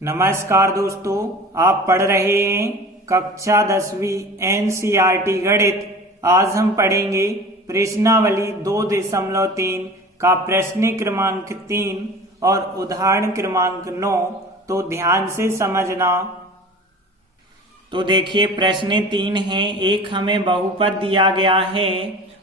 नमस्कार दोस्तों, आप पढ़ रहे हैं कक्षा 10वीं एनसीईआरटी गणित। आज हम पढ़ेंगे प्रश्नावली 2.3 का प्रश्न क्रमांक 3 और उदाहरण क्रमांक 9। तो ध्यान से समझना। तो देखिए, प्रश्न 3 है। एक हमें बहुपद दिया गया है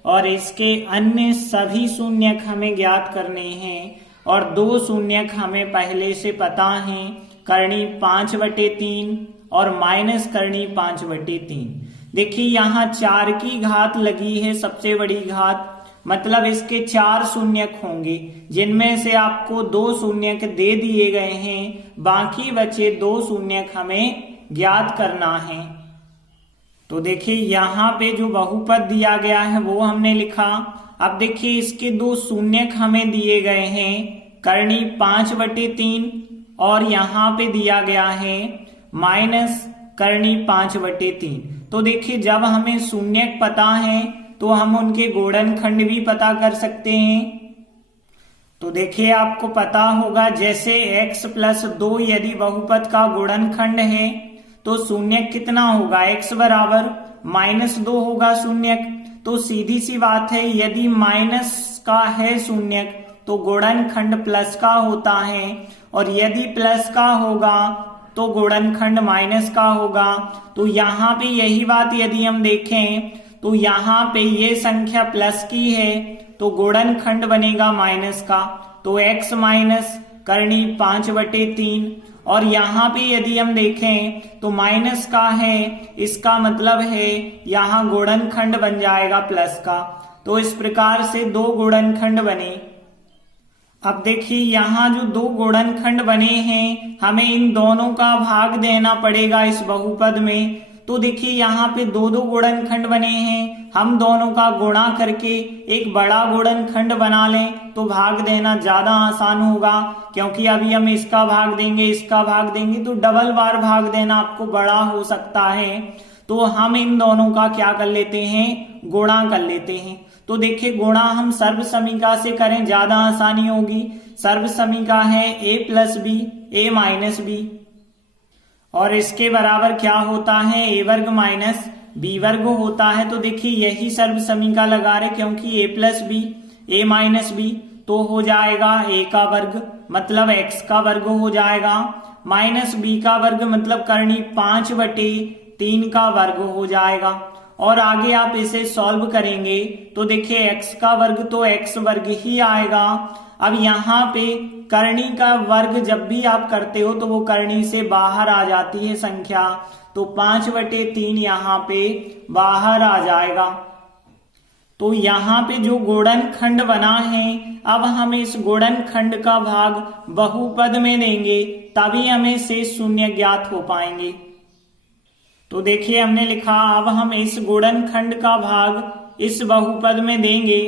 और इसके अन्य सभी शून्यक हमें ज्ञात करने हैं और दो शून्यक हमें पहले से पता हैं, करनी 5/3 और माइनस करनी 5/3। देखिए, यहाँ 4 की घात लगी है, सबसे बड़ी घात, मतलब इसके 4 शून्यक होंगे, जिनमें से आपको 2 शून्यक दे दिए गए हैं, बाकी बचे 2 शून्यक हमें ज्ञात करना है। तो देखिए, यहाँ पे जो बहुपद दिया गया है वो हमने लिखा। अब देखिए, इसके 2 शून्यक हमें दिए गए हैं, करनी 5/3 और यहाँ पे दिया गया है माइनस करनी 5/3। तो देखिए, जब हमें शून्यक पता है तो हम उनके गुणनखंड भी पता कर सकते हैं। तो देखिए, आपको पता होगा, जैसे x + 2 यदि बहुपद का गुणनखंड है तो शून्यक कितना होगा, x बराबर -2 होगा शून्यक। तो सीधी सी बात है, यदि माइनस का है शून्यक तो गुणनखंड प्लस का होता है, और यदि प्लस का होगा तो गुणनखंड माइनस का होगा। तो यहाँ पे यही बात यदि हम देखें तो यहाँ पे ये संख्या प्लस की है तो गुणनखंड बनेगा माइनस का, तो x माइनस करनी 5/3। और यहाँ पे यदि हम देखें तो माइनस का है, इसका मतलब है यहाँ गुणनखंड बन जाएगा प्लस का। तो इस प्रकार से 2 गुणनखंड बने। अब देखिए, यहाँ जो 2 गुणनखंड बने हैं, हमें इन दोनों का भाग देना पड़ेगा इस बहुपद में। तो देखिए, यहाँ पे 2 गुणनखंड बने हैं, हम दोनों का गुणा करके एक बड़ा गुणनखंड बना लें तो भाग देना ज्यादा आसान होगा, क्योंकि अभी हम इसका भाग देंगे तो डबल बार भाग देना आपको बड़ा हो सकता है। तो हम इन दोनों का क्या कर लेते हैं, गुणा कर लेते हैं। तो देखिए, गुणा हम सर्वसमीका से करें, ज्यादा आसानी होगी। सर्वसमीका है a + b a - b, और इसके बराबर क्या होता है, a वर्ग माइनस b वर्ग होता है। तो देखिए, यही सर्वसमीका लगा रहे, क्योंकि a + b a - b तो हो जाएगा a का वर्ग, मतलब x का वर्ग हो जाएगा, माइनस b का वर्ग मतलब करनी 5/3 का वर्ग हो जाएगा। और आगे आप इसे सॉल्व करेंगे तो देखिए, x का वर्ग तो x वर्ग ही आएगा। अब यहाँ पे करनी का वर्ग जब भी आप करते हो तो वो करनी से बाहर आ जाती है संख्या, तो 5/3 यहाँ पे बाहर आ जाएगा। तो यहाँ पे जो गुणनखंड बना है, अब हम इस गुणनखंड का भाग बहुपद में देंगे, तभी हमें शेष शून्य ज्ञात हो पाएंगे। तो देखिए, हमने लिखा, अब हम इस गुणनखंड का भाग इस बहुपद में देंगे।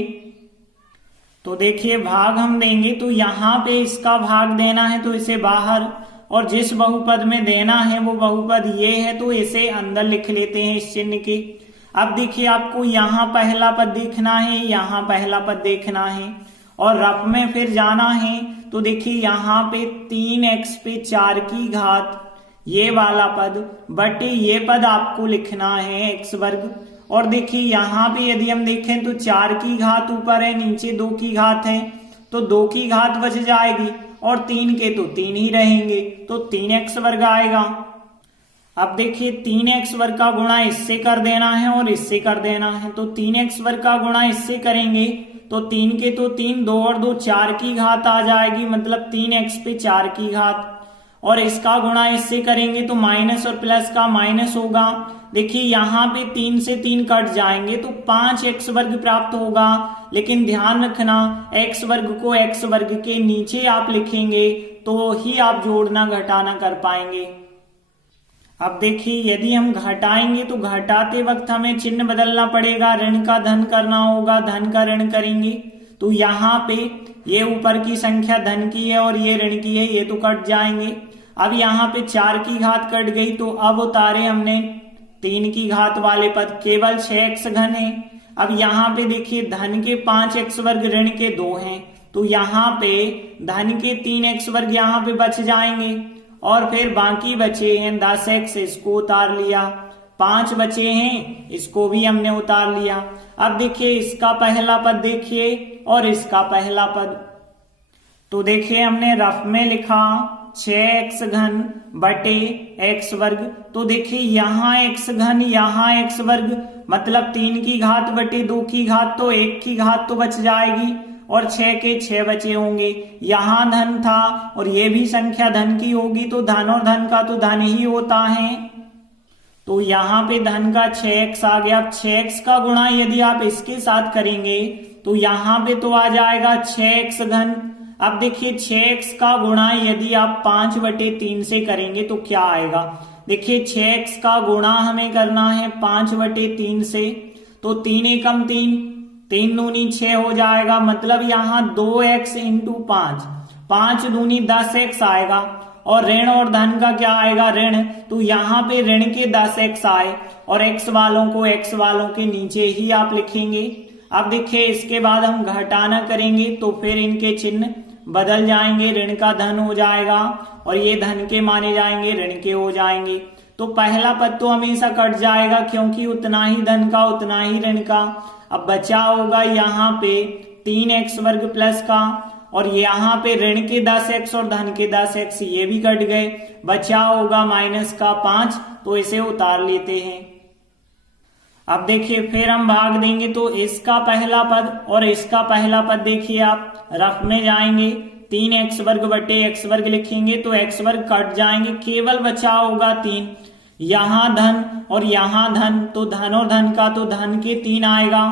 तो देखिए, भाग हम देंगे तो यहाँ पे इसका भाग देना है तो इसे बाहर, और जिस बहुपद में देना है वो बहुपद ये है तो इसे अंदर लिख लेते हैं इस चिन्ह के। अब देखिए, आपको यहाँ पहला पद देखना है, यहाँ पहला पद देखना है, और रफ में फिर जाना है। तो देखिए, यहाँ पे 3x पे 4 की घात ये वाला पद बटे ये पद आपको लिखना है x वर्ग। और देखिए, यहाँ पे यदि हम देखें तो 4 की घात ऊपर है, नीचे 2 की घात है, तो 2 की घात बच जाएगी, और 3 के तो 3 ही रहेंगे, तो 3x वर्ग आएगा। अब देखिए, 3x वर्ग का गुणा इससे कर देना है और इससे कर देना है, तो 3x वर्ग का गुणा इससे करेंगे तो 3 के तो 3, 2 और 2 4 की घात आ जाएगी, मतलब 3x पे 4 की घात, और इसका गुणा इससे करेंगे तो माइनस और प्लस का माइनस होगा। देखिए, यहाँ पे 3 से 3 कट जाएंगे तो 5x वर्ग प्राप्त होगा। लेकिन ध्यान रखना, x वर्ग को x वर्ग के नीचे आप लिखेंगे तो ही आप जोड़ना घटाना कर पाएंगे। अब देखिए, यदि हम घटाएंगे तो घटाते वक्त हमें चिन्ह बदलना पड़ेगा, ऋण का धन करना होगा, धन का ऋण करेंगे तो यहाँ पे ये ऊपर की संख्या धन की है और ये ऋण की है, ये तो कट जाएंगे। अब यहाँ पे 4 की घात कट गई, तो अब उतारे हमने 3 की घात वाले पद, केवल 6x घन है। अब यहाँ पे देखिए, धन के 5x वर्ग ऋण के 2 हैं, तो यहाँ पे धन के 3x वर्ग यहाँ पे बच जाएंगे, और फिर बाकी बचे हैं 10x, इसको उतार लिया। 5 बचे हैं, इसको भी हमने उतार लिया। अब देखिए इसका पहला पद देखिए और इसका पहला पद, तो देखिए हमने रफ में लिखा 6x घन बटे x वर्ग। तो देखिए यहाँ x घन, यहाँ x वर्ग, मतलब 3 की घात बटे 2 की घात, तो 1 की घात तो बच जाएगी और 6 के 6 बचे होंगे। यहाँ धन था और ये भी संख्या धन की होगी, तो धन और धन का तो धन ही होता है। तो यहाँ पे धन का 6x आ गया। अब 6x का गुणा यदि आप इसके साथ करेंगे तो यहाँ पे तो आ जाएगा 6x घन। अब देखिए 6x का गुणा यदि आप 5/3 से करेंगे तो क्या आएगा। देखिए 6x का गुणा हमें करना है 5/3 से, तो 3 एकम 3, 3 दूनी 6 हो जाएगा, मतलब यहाँ 2x इंटू 5, 5 दूनी 10x आएगा। और ऋण और धन का क्या आएगा, ऋण, तो यहाँ पे ऋण के 10x आए और x वालों को x वालों के नीचे ही आप लिखेंगे। अब देखिए इसके बाद हम घटाना करेंगे तो फिर इनके चिन्ह बदल जाएंगे, ऋण का धन हो जाएगा और ये धन के माने जाएंगे, ऋण के हो जाएंगे। तो पहला पद तो हमेशा कट जाएगा क्योंकि उतना ही धन का उतना ही ऋण का। अब बचा होगा यहाँ पे 3x वर्ग प्लस का, और यहाँ पे ऋण के 10x और धन के 10x ये भी कट गए, बचा होगा माइनस का 5, तो इसे उतार लेते हैं। अब देखिए फिर हम भाग देंगे तो इसका पहला पद और इसका पहला पद देखिए आप रफ में जाएंगे, 3x वर्ग बटे x वर्ग लिखेंगे तो x वर्ग कट जाएंगे, केवल बचा होगा 3। यहाँ धन और यहाँ धन, तो धन और धन का तो धन के 3 आएगा।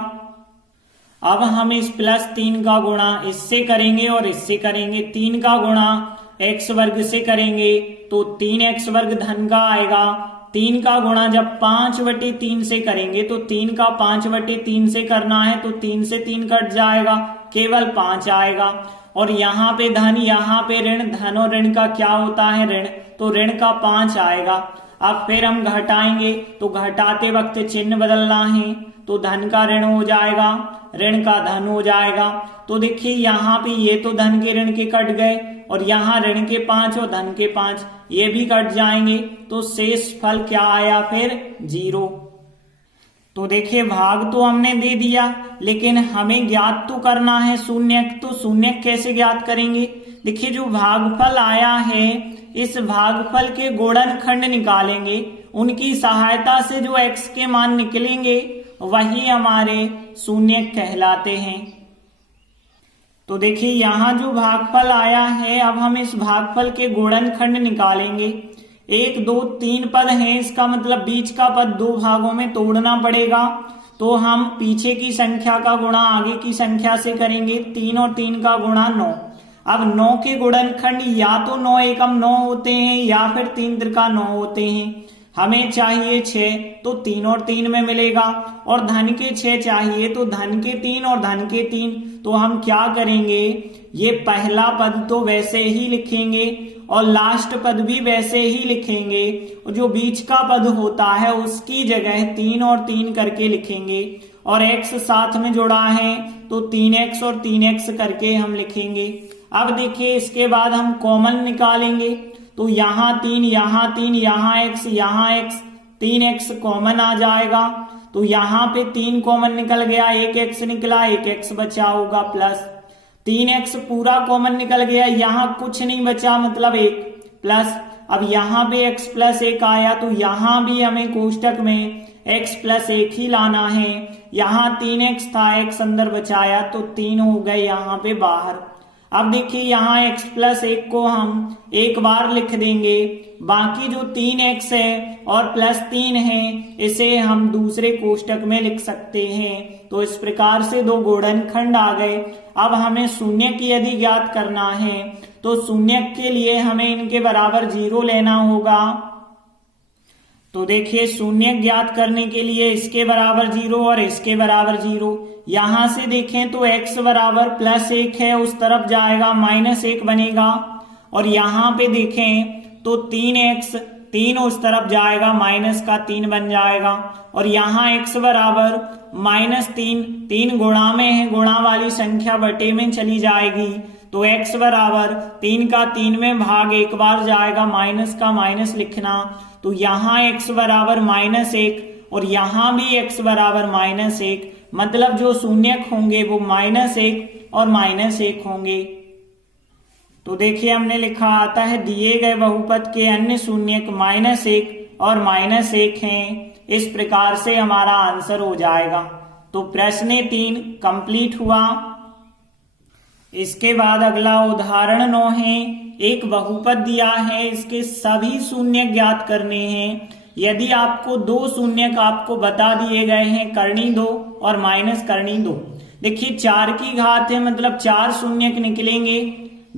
अब हम इस +3 का गुणा इससे करेंगे और इससे करेंगे, 3 का गुणा x वर्ग से करेंगे तो 3x वर्ग धन का आएगा। 3 का गुणा जब 5/3 से करेंगे तो 3 का 5/3 से करना है, तो 3 से 3 कट जाएगा, केवल 5 आएगा। और यहाँ पे धन, यहाँ पे ऋण, धन और ऋण का क्या होता है, ऋण, तो ऋण का 5 आएगा। अब फिर हम घटाएंगे तो घटाते वक्त चिन्ह बदलना है, तो धन का ऋण हो जाएगा, ऋण का धन हो जाएगा। तो देखिए यहाँ पे ये तो धन के ऋण के कट गए और यहाँ ऋण के 5 और धन के 5 ये भी कट जाएंगे, तो शेष फल क्या आया फिर 0। तो देखिए भाग तो हमने दे दिया, लेकिन हमें ज्ञात तो करना है शून्यक, तो शून्यक कैसे ज्ञात करेंगे। देखिए जो भागफल आया है इस भागफल के गुणनखंड निकालेंगे, उनकी सहायता से जो x के मान निकलेंगे वही हमारे शून्यक कहलाते हैं। तो देखिए यहाँ जो भागफल आया है, अब हम इस भागफल के गुणनखंड निकालेंगे। 1 2 3 पद हैं, इसका मतलब बीच का पद 2 भागों में तोड़ना पड़ेगा, तो हम पीछे की संख्या का गुणा आगे की संख्या से करेंगे। 3 और 3 का गुणा 9। अब 9 के गुणनखंड या तो 9 एकम 9 होते हैं या फिर 3 त्रिका 9 होते हैं। हमें चाहिए 6, तो 3 और 3 में मिलेगा, और धन के 6 चाहिए तो धन के 3 और धन के 3। तो हम क्या करेंगे, ये पहला पद तो वैसे ही लिखेंगे और लास्ट पद भी वैसे ही लिखेंगे, और जो बीच का पद होता है उसकी जगह 3 और 3 करके लिखेंगे, और x साथ में जुड़ा है तो 3x और 3x करके हम लिखेंगे। अब देखिए इसके बाद हम कॉमन निकालेंगे, तो यहाँ 3, यहाँ 3, यहाँ x 3x कॉमन आ जाएगा, तो यहाँ पे 3 कॉमन निकल गया, 1x निकला, 1x बचा होगा, प्लस 3x पूरा कॉमन निकल गया, यहाँ कुछ नहीं बचा मतलब 1 प्लस। अब यहाँ पे x प्लस 1 आया, तो यहाँ भी हमें कोष्टक में x प्लस 1 ही लाना है। यहाँ 3x था, x अंदर बचाया तो 3 हो गए यहाँ पे बाहर। अब देखिए यहाँ x प्लस 1 को हम एक बार लिख देंगे, बाकी जो 3x है और प्लस 3 है इसे हम दूसरे कोष्टक में लिख सकते हैं। तो इस प्रकार से 2 गुणनखंड आ गए। अब हमें शून्यक यदि ज्ञात करना है तो शून्यक के लिए हमें इनके बराबर 0 लेना होगा। तो देखिए शून्यक ज्ञात करने के लिए इसके बराबर 0 और इसके बराबर 0। यहां से देखें तो x बराबर +1 है, उस तरफ जाएगा -1 बनेगा, और यहाँ पे देखें तो 3x 3 उस तरफ जाएगा -3 बन जाएगा, और यहाँ x बराबर -3 3 गुणा में है, गुणा वाली संख्या बटे में चली जाएगी, तो x बराबर 3 का 3 में भाग एक बार जाएगा, माइनस का माइनस लिखना, तो यहाँ x बराबर -1 और यहाँ भी x बराबर -1, मतलब जो शून्यक होंगे वो -1 और -1 होंगे। तो देखिए हमने लिखा आता है दिए गए बहुपद के अन्य शून्यक -1 और -1 हैं। इस प्रकार से हमारा आंसर हो जाएगा। तो प्रश्न 3 कंप्लीट हुआ। इसके बाद अगला उदाहरण 9 है। एक बहुपद दिया है, इसके सभी शून्यक ज्ञात करने हैं। यदि आपको दो शून्यक आपको बता दिए गए हैं, करनी 2 और माइनस करनी 2। देखिए 4 की घात है, मतलब 4 शून्यक निकलेंगे।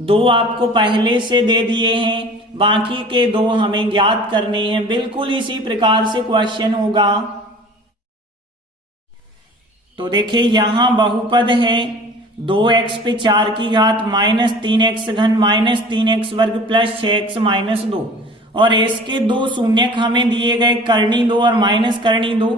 2 आपको पहले से दे दिए हैं, बाकी के 2 हमें ज्ञात करने हैं। बिल्कुल इसी प्रकार से क्वेश्चन होगा। तो देखिए यहां बहुपद है 2x पे 4 की घात -3x घन -3x वर्ग प्लस 6x -2, और इसके 2 शून्यक हमें दिए गए, करनी 2 और माइनस करनी 2।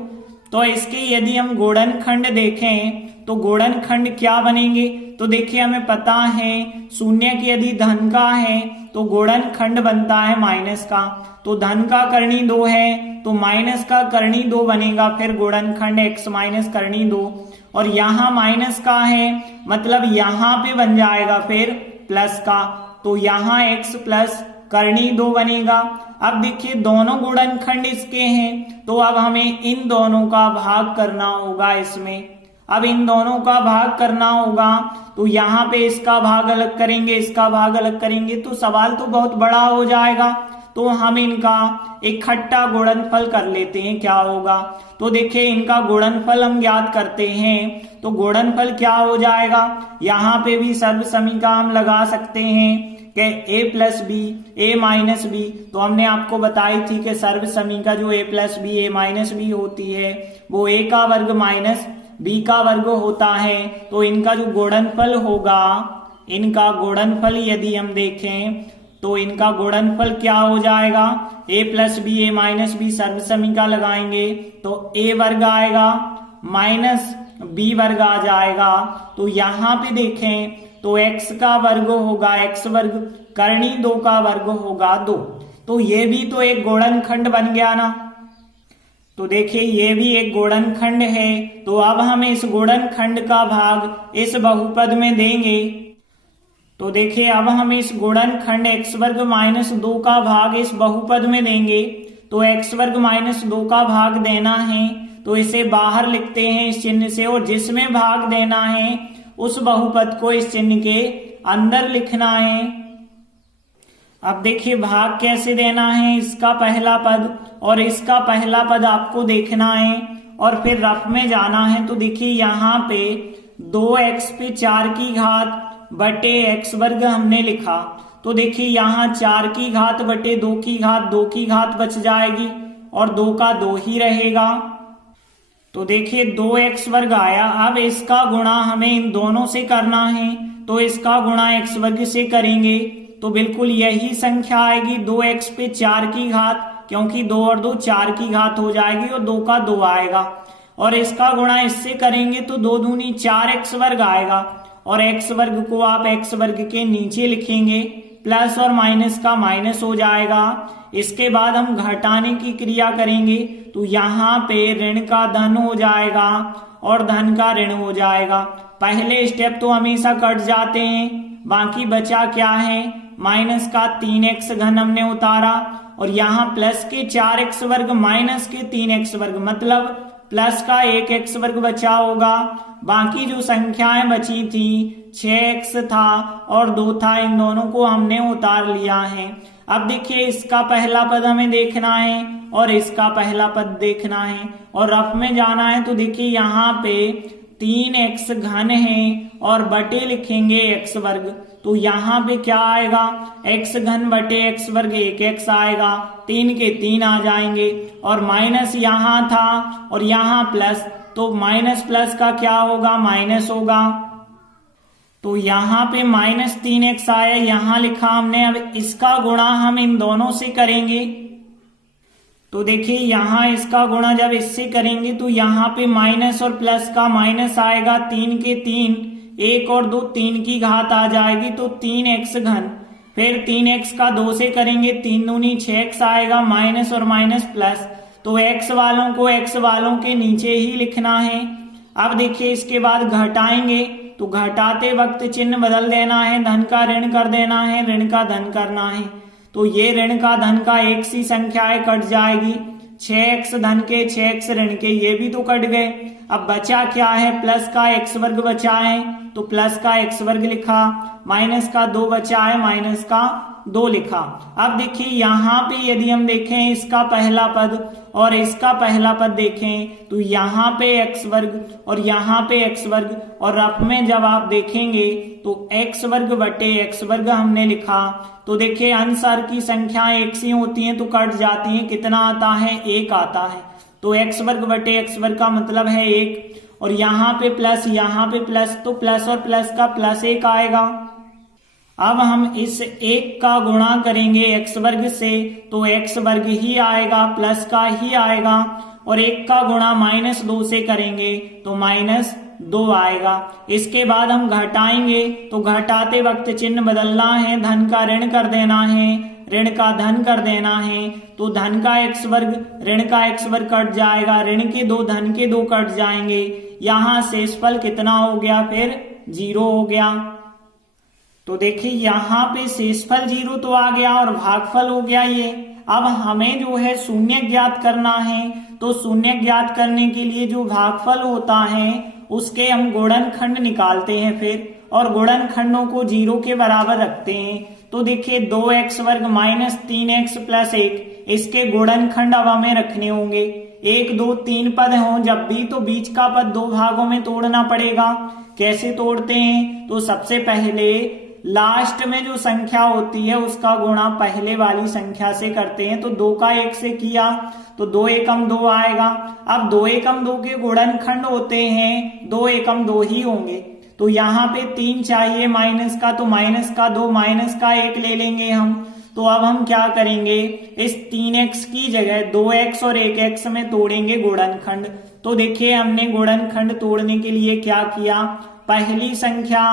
तो इसके यदि हम गुणनखंड देखें तो गुणनखंड क्या बनेंगे, तो देखिए हमें पता है शून्यक यदि धन का है तो गुणनखंड बनता है माइनस का। तो धन का करनी 2 है तो माइनस का करनी 2 बनेगा, फिर गुणनखंड x माइनस करनी 2। और यहाँ माइनस का है, मतलब यहाँ पे बन जाएगा फिर प्लस का, तो यहाँ x प्लस करनी 2 बनेगा। अब देखिए दोनों गुणनखंड इसके हैं, तो अब हमें इन दोनों का भाग करना होगा इसमें। अब इन दोनों का भाग करना होगा, तो यहाँ पे इसका भाग अलग करेंगे, इसका भाग अलग करेंगे, तो सवाल तो बहुत बड़ा हो जाएगा। तो हम इनका इकट्ठा गुणनफल कर लेते हैं, क्या होगा। तो देखिए इनका गुणनफल हम ज्ञात करते हैं, तो गुणनफल क्या हो जाएगा, यहाँ पे भी सर्व समीका हम लगा सकते हैं कि a plus B a minus B. तो हमने आपको बताई थी कि सर्व समीका जो a plus B a minus B होती है वो a का वर्ग माइनस b का वर्ग होता है। तो इनका जो गुणनफल होगा, इनका गुणनफल यदि हम देखें तो इनका गुणनफल क्या हो जाएगा, a plus B a minus B, सर्व समीका लगाएंगे तो a वर्ग आएगा माइनस b वर्ग आ जाएगा। तो यहाँ पे देखें तो x का वर्ग होगा x वर्ग, करनी 2 का वर्ग होगा 2। तो ये भी तो एक गुणनखंड बन गया ना। तो देखिए ये भी एक गुणनखंड है, तो अब हम इस गुणनखंड का भाग इस बहुपद में देंगे। तो देखिए अब हम इस गुणनखंड x वर्ग माइनस 2 का भाग इस बहुपद में देंगे। तो x वर्ग माइनस 2 का भाग देना है तो इसे बाहर लिखते हैं इस चिन्ह से, और जिसमें भाग देना है उस बहुपद को इस चिन्ह के अंदर लिखना है। अब देखिए भाग कैसे देना है, इसका पहला पद और इसका पहला पद आपको देखना है और फिर रफ में जाना है। तो देखिए यहाँ पे 2x पे 4 की घात बटे x वर्ग हमने लिखा, तो देखिए यहाँ 4 की घात बटे 2 की घात, 2 की घात बच जाएगी और 2 का 2 ही रहेगा। तो देखिए 2x वर्ग आया। अब इसका गुणा हमें इन दोनों से करना है, तो इसका गुणा x वर्ग से करेंगे तो बिल्कुल यही संख्या आएगी 2x पे 4 की घात, क्योंकि 2 और 2 4 की घात हो जाएगी और 2 का 2 आएगा। और इसका गुणा इससे करेंगे तो 2 दूनी 4x वर्ग आएगा, और x वर्ग को आप x वर्ग के नीचे लिखेंगे, प्लस और माइनस का माइनस हो जाएगा। इसके बाद हम घटाने की क्रिया करेंगे तो यहाँ पे ऋण का धन हो जाएगा और धन का ऋण हो जाएगा। पहले स्टेप तो हमेशा कट जाते हैं, बाकी बचा क्या है, माइनस का 3x घन हमने उतारा और यहाँ प्लस के 4x वर्ग माइनस के 3x वर्ग, मतलब प्लस का 1x वर्ग बचा होगा। बाकी जो संख्याएं बची थी 6x था और 2 था, इन दोनों को हमने उतार लिया है। अब देखिए इसका पहला पद हमें देखना है और इसका पहला पद देखना है और रफ में जाना है। तो देखिए यहाँ पे 3x घन है और बटे लिखेंगे x वर्ग, तो यहाँ पे क्या आएगा, x घन बटे x वर्ग 1x आएगा, 3 के 3 आ जाएंगे और माइनस यहाँ था और यहाँ प्लस, तो माइनस प्लस का क्या होगा, माइनस होगा। तो यहाँ पे -3x आया, यहाँ लिखा हमने। अब इसका गुणा हम इन दोनों से करेंगे तो देखिए यहाँ इसका गुणा जब इससे करेंगे तो यहाँ पे माइनस और प्लस का माइनस आएगा, 3 के 3, 1 और 2 3 की घात आ जाएगी, तो 3x घन। फिर 3x का 2 से करेंगे, 3 दूनी 6x आएगा, माइनस और माइनस प्लस। तो x वालों को x वालों के नीचे ही लिखना है। अब देखिए इसके बाद घटाएंगे, तो घटाते वक्त चिन्ह बदल देना है, धन का ऋण कर देना है, ऋण का धन करना है। तो ये ऋण का धन का एक सी संख्या है, कट जाएगी। 6x धन के 6x ऋण के ये भी तो कट गए। अब बचा क्या है, प्लस का x वर्ग बचा है, तो प्लस का x वर्ग लिखा, माइनस का 2 बचा है, माइनस का 2 लिखा। अब देखिए यहाँ पे यदि हम देखें इसका पहला पद और इसका पहला पद देखें, तो यहाँ पे x वर्ग और यहाँ पे x वर्ग, और रफ में जब आप देखेंगे तो x वर्ग बटे x वर्ग हमने लिखा। तो देखिए अनुसार की संख्याएं एक सी होती हैं तो कट जाती हैं, कितना आता है, 1 आता है। तो x वर्ग बटे x वर्ग का मतलब है 1, और यहाँ पे प्लस, यहाँ पे प्लस, तो प्लस और प्लस का प्लस 1 आएगा। अब हम इस 1 का गुणा करेंगे x वर्ग से, तो x वर्ग ही आएगा, प्लस का ही आएगा, और 1 का गुणा माइनस 2 से करेंगे तो माइनस 2 आएगा। इसके बाद हम घटाएंगे, तो घटाते वक्त चिन्ह बदलना है, धन का ऋण कर देना है, ऋण का धन कर देना है। तो धन का x वर्ग ऋण का x वर्ग कट जाएगा, ऋण के 2 धन के 2 कट जाएंगे। यहाँ शेषफल कितना हो गया, फिर 0 हो गया। तो देखिए यहाँ पे शेषफल 0 तो आ गया और भागफल हो गया ये। अब हमें जो है शून्य ज्ञात करना है, तो शून्य ज्ञात करने के लिए जो भागफल होता है उसके हम गुणनखंड निकालते हैं फिर, और गुणनखंडों को 0 के बराबर रखते हैं। तो देखिए 2x वर्ग माइनस 3x प्लस 1, इसके गुणनखंड अब हमें रखने होंगे। 1 2 3 पद हों जब भी, तो बीच का पद 2 भागों में तोड़ना पड़ेगा। कैसे तोड़ते हैं, तो सबसे पहले लास्ट में जो संख्या होती है उसका गुणा पहले वाली संख्या से करते हैं। तो 2 का 1 से किया तो 2 एकम 2 आएगा। अब 2 एकम 2 के गुणनखंड होते हैं 2 एकम 2 ही होंगे। तो यहाँ पे 3 चाहिए माइनस का, तो माइनस का 2 माइनस का 1 ले लेंगे हम। तो अब हम क्या करेंगे, इस 3x की जगह 2x और 1x में तोड़ेंगे गुणनखंड। तो देखिए हमने गुणनखंड तोड़ने के लिए क्या किया, पहली संख्या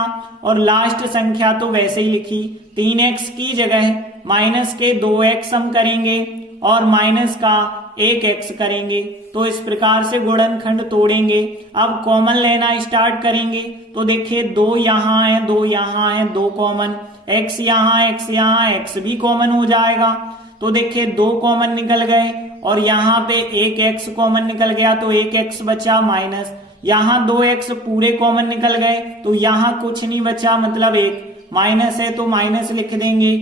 और लास्ट संख्या तो वैसे ही लिखी, 3x की जगह माइनस के 2x हम करेंगे और माइनस का 1x करेंगे। तो इस प्रकार से गुणनखंड तोड़ेंगे। अब कॉमन लेना स्टार्ट करेंगे, तो देखिए 2 यहाँ है, 2 यहाँ है, 2 कॉमन, x यहाँ, x यहाँ, x भी कॉमन हो जाएगा। तो देखिए 2 कॉमन निकल गए और यहाँ पे 1x कॉमन निकल गया, तो 1x बचा माइनस, यहाँ 2x पूरे कॉमन निकल गए, तो यहाँ कुछ नहीं बचा, मतलब 1 माइनस है तो माइनस लिख देंगे।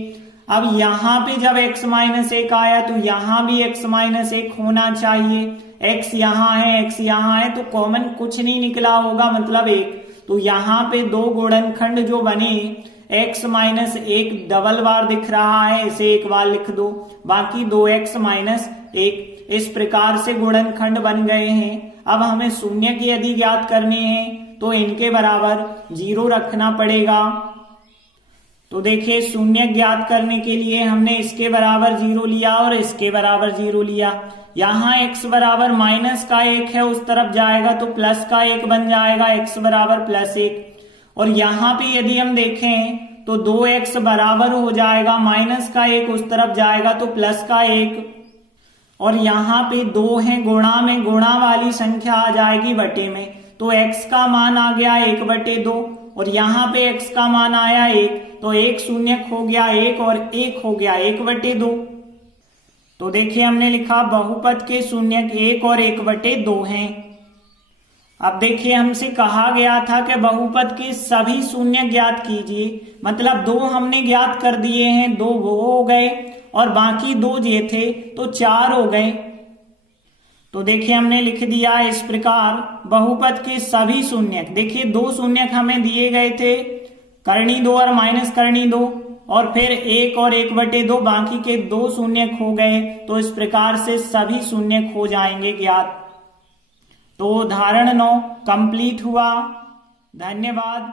अब यहाँ पे जब x माइनस 1 आया तो यहाँ भी x माइनस 1 होना चाहिए। x यहाँ है, x यहाँ है, तो कॉमन कुछ नहीं निकला होगा, मतलब 1। तो यहाँ पे 2 गुणनखंड जो बने, x माइनस 1 डबल बार दिख रहा है, इसे एक बार लिख दो, बाकी 2x माइनस 1। इस प्रकार से गुणनखंड बन गए हैं। अब हमें शून्य की यदि ज्ञात करनी है तो इनके बराबर 0 रखना पड़ेगा। तो देखिए शून्य ज्ञात करने के लिए हमने इसके बराबर 0 लिया और इसके बराबर 0 लिया। यहाँ x बराबर माइनस का 1 है, उस तरफ जाएगा तो प्लस का 1 बन जाएगा, x बराबर प्लस 1। और यहाँ पे यदि हम देखें तो 2x बराबर हो जाएगा, माइनस का 1 उस तरफ जाएगा तो प्लस का 1, और यहाँ पे 2 है, गुणा में गुणा वाली संख्या आ जाएगी बटे में, तो x का मान आ गया 1/2, और यहाँ पे x का मान आया 1, तो 1 शून्य हो गया 1 और 1 हो गया 1/2। तो देखिए हमने लिखा बहुपद के शून्यक 1 और 1/2 हैं। अब देखिए हमसे कहा गया था कि बहुपद के सभी शून्य ज्ञात कीजिए, मतलब 2 हमने ज्ञात कर दिए हैं, 2 वो हो गए और बाकी 2 ये थे तो 4 हो गए। तो देखिए हमने लिख दिया इस प्रकार, बहुपद के सभी शून्यक, देखिए 2 शून्यक हमें दिए गए थे, करनी 2 और माइनस करनी 2, और फिर 1 और 1/2, बाकी के 2 शून्यक हो गए। तो इस प्रकार से सभी शून्यक हो जाएंगे ज्ञात। तो उदाहरण 9 कंप्लीट हुआ। धन्यवाद।